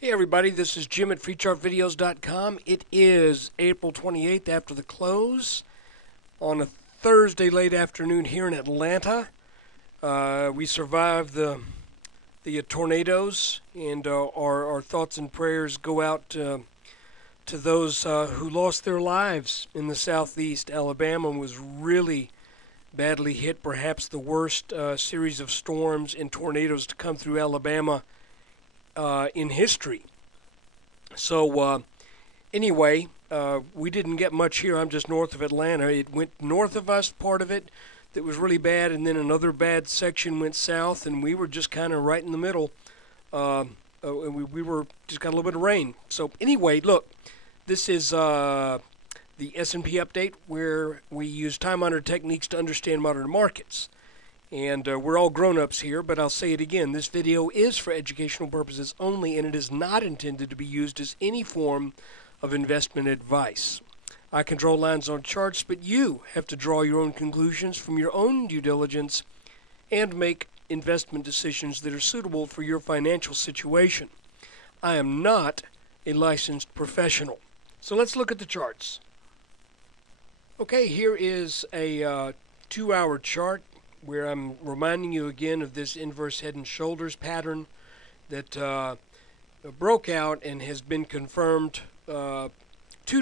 Hey everybody, this is Jim at FreeChartVideos.com. It is April 28th after the close on a Thursday late afternoon here in Atlanta. We survived the tornadoes, and our thoughts and prayers go out to those who lost their lives in the southeast. Alabama was really badly hit, perhaps the worst series of storms and tornadoes to come through Alabama in history. So anyway, we didn't get much here. I'm just north of Atlanta. It went north of us, part of it that was really bad, and then another bad section went south, and we were just kind of right in the middle. We were just got a little bit of rain. So anyway, look, this is the S&P update where we use time-honored techniques to understand modern markets. And we're all grown-ups here, but I'll say it again. This video is for educational purposes only, and it is not intended to be used as any form of investment advice. I can draw lines on charts, but you have to draw your own conclusions from your own due diligence and make investment decisions that are suitable for your financial situation. I am not a licensed professional. So let's look at the charts. Okay, here is a 2-hour chart where I'm reminding you again of this inverse head and shoulders pattern that broke out and has been confirmed 2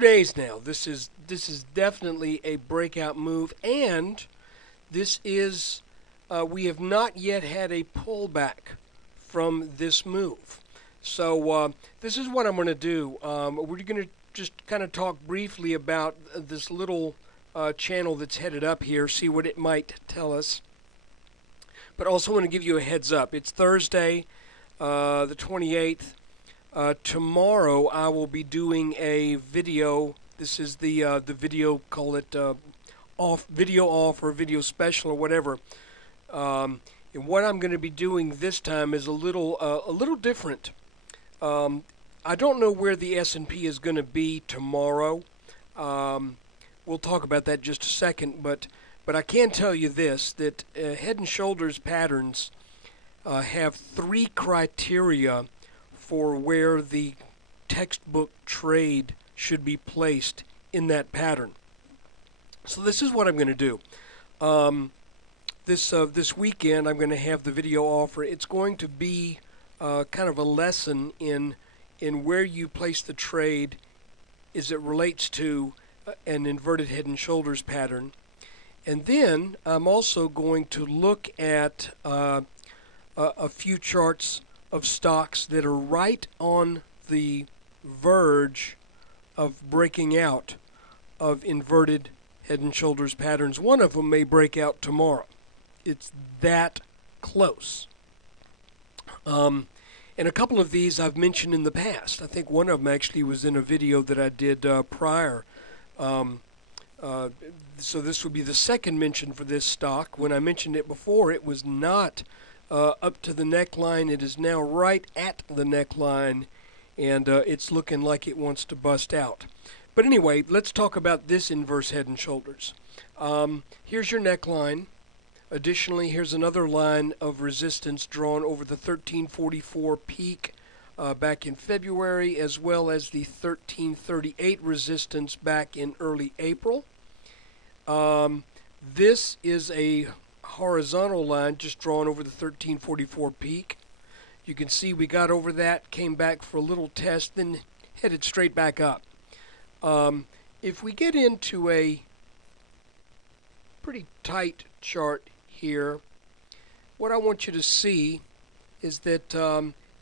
days now. This is definitely a breakout move, and this is we have not yet had a pullback from this move. So this is what I'm going to do. We're going to just kind of talk briefly about this little channel that's headed up here, see what it might tell us. But also want to give you a heads up. It's Thursday, the 28th. Tomorrow I will be doing a video. This is the video, call it video off or video special or whatever. And what I'm going to be doing this time is a little different. I don't know where the S&P is going to be tomorrow. We'll talk about that in just a second, but I can tell you this, that head and shoulders patterns have 3 criteria for where the textbook trade should be placed in that pattern. So this is what I'm going to do. This weekend I'm going to have the video offer. It's going to be kind of a lesson in where you place the trade as it relates to an inverted head and shoulders pattern. And then I'm also going to look at a few charts of stocks that are right on the verge of breaking out of inverted head and shoulders patterns. One of them may break out tomorrow. It's that close. And a couple of these I've mentioned in the past. I think one of them actually was in a video that I did prior. So this would be the second mention for this stock. When I mentioned it before, it was not up to the neckline. It is now right at the neckline, and it's looking like it wants to bust out. But anyway, let's talk about this inverse head and shoulders. Here's your neckline. Additionally, here's another line of resistance drawn over the 1344 peak back in February, as well as the 1338 resistance back in early April. This is a horizontal line just drawn over the 1344 peak. You can see we got over that, came back for a little test, then headed straight back up. If we get into a pretty tight chart here, what I want you to see is that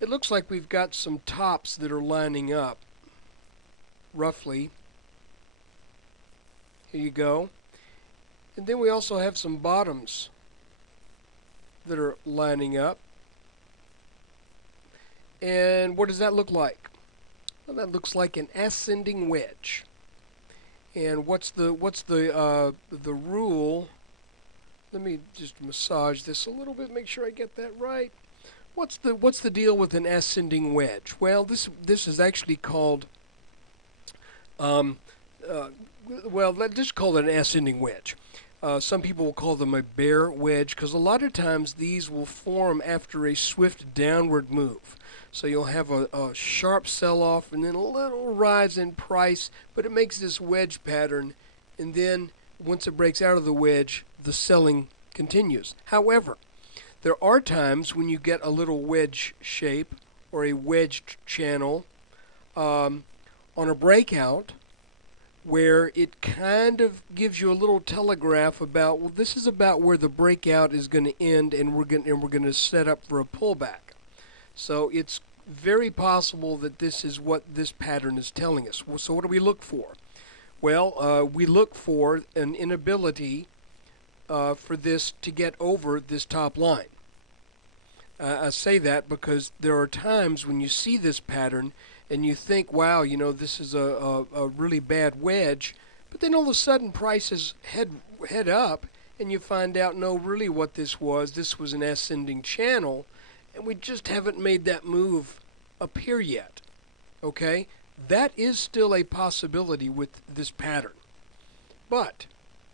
it looks like we've got some tops that are lining up, roughly. Here you go. And then we also have some bottoms that are lining up. And what does that look like? Well, that looks like an ascending wedge. And what's the rule? Let me just massage this a little bit, make sure I get that right. What's the deal with an ascending wedge? Well, this is actually called let's just call it an ascending wedge. Some people will call them a bear wedge because a lot of times these will form after a swift downward move. So you'll have a sharp sell-off and then a little rise in price, but it makes this wedge pattern, and then once it breaks out of the wedge, the selling continues. However, there are times when you get a little wedge shape or a wedged channel on a breakout where it kind of gives you a little telegraph about, well, this is about where the breakout is going to end, and we're going to set up for a pullback. So it's very possible that this is what this pattern is telling us. So what do we look for? Well, we look for an inability for this to get over this top line. I say that because there are times when you see this pattern and you think, wow, you know, this is a really bad wedge, but then all of a sudden prices head up and you find out, no, really what this was an ascending channel, and we just haven't made that move appear yet. Okay? That is still a possibility with this pattern. But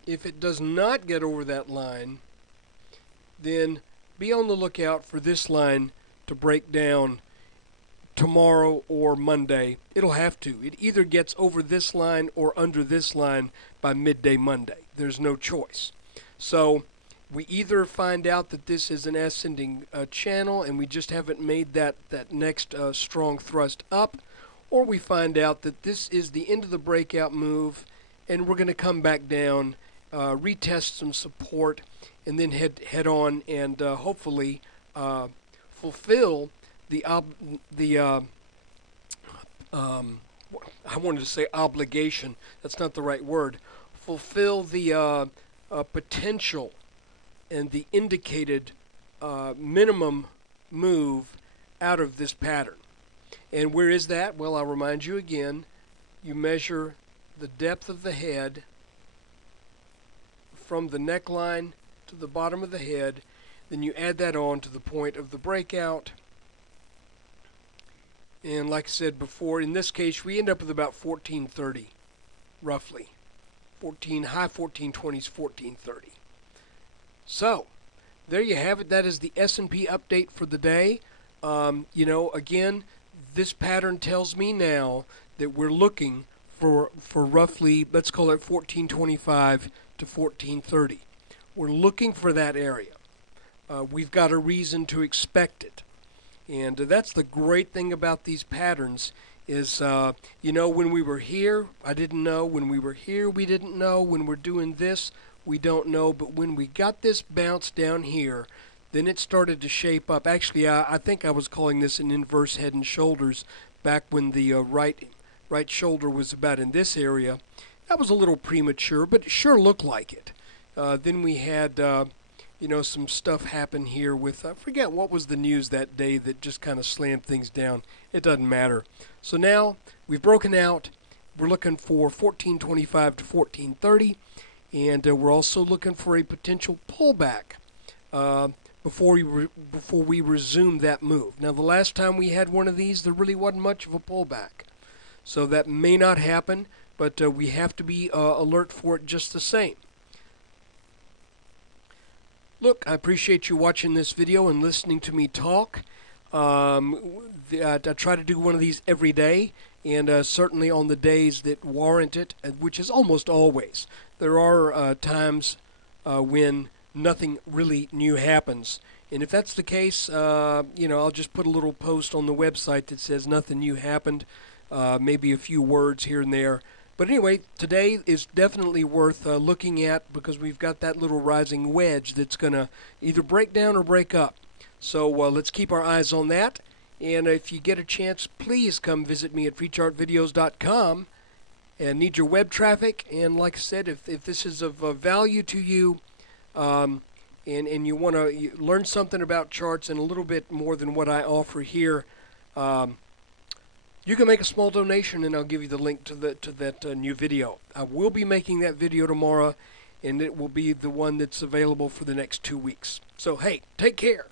if it does not get over that line, then be on the lookout for this line to break down tomorrow or Monday. It'll have to. It either gets over this line or under this line by midday Monday. There's no choice. So we either find out that this is an ascending channel and we just haven't made that next strong thrust up, or we find out that this is the end of the breakout move and we're going to come back down, retest some support, and then head on and hopefully fulfill I wanted to say obligation. That's not the right word. Fulfill the potential and the indicated minimum move out of this pattern. And where is that? Well, I'll remind you again. You measure the depth of the head from the neckline to the bottom of the head. Then you add that on to the point of the breakout. And like I said before, in this case, we end up with about 1430, roughly. High 1420s, 1430. So, there you have it. That is the S&P update for the day. You know, again, this pattern tells me now that we're looking for roughly, let's call it 1425 to 1430. We're looking for that area. We've got a reason to expect it. And that's the great thing about these patterns is, you know, when we were here, I didn't know. When we were here, we didn't know. When we're doing this, we don't know. But when we got this bounce down here, then it started to shape up. Actually, I think I was calling this an inverse head and shoulders back when the right shoulder was about in this area. That was a little premature, but it sure looked like it. Then we had you know, some stuff happened here with, I forget what was the news that day that just kind of slammed things down. It doesn't matter. So now we've broken out. We're looking for 1425 to 1430, and we're also looking for a potential pullback before we resume that move. Now, the last time we had one of these, there really wasn't much of a pullback. So that may not happen, but we have to be alert for it just the same. Look, I appreciate you watching this video and listening to me talk. I try to do one of these every day, and certainly on the days that warrant it, which is almost always. There are times when nothing really new happens. And if that's the case, you know, I'll just put a little post on the website that says nothing new happened, maybe a few words here and there. But anyway, today is definitely worth looking at because we've got that little rising wedge that's going to either break down or break up. So let's keep our eyes on that. And if you get a chance, please come visit me at FreeChartVideos.com and need your web traffic. And like I said, if this is of value to you and you want to learn something about charts and a little bit more than what I offer here, you can make a small donation, and I'll give you the link to that new video. I will be making that video tomorrow, and it will be the one that's available for the next 2 weeks. So, hey, take care.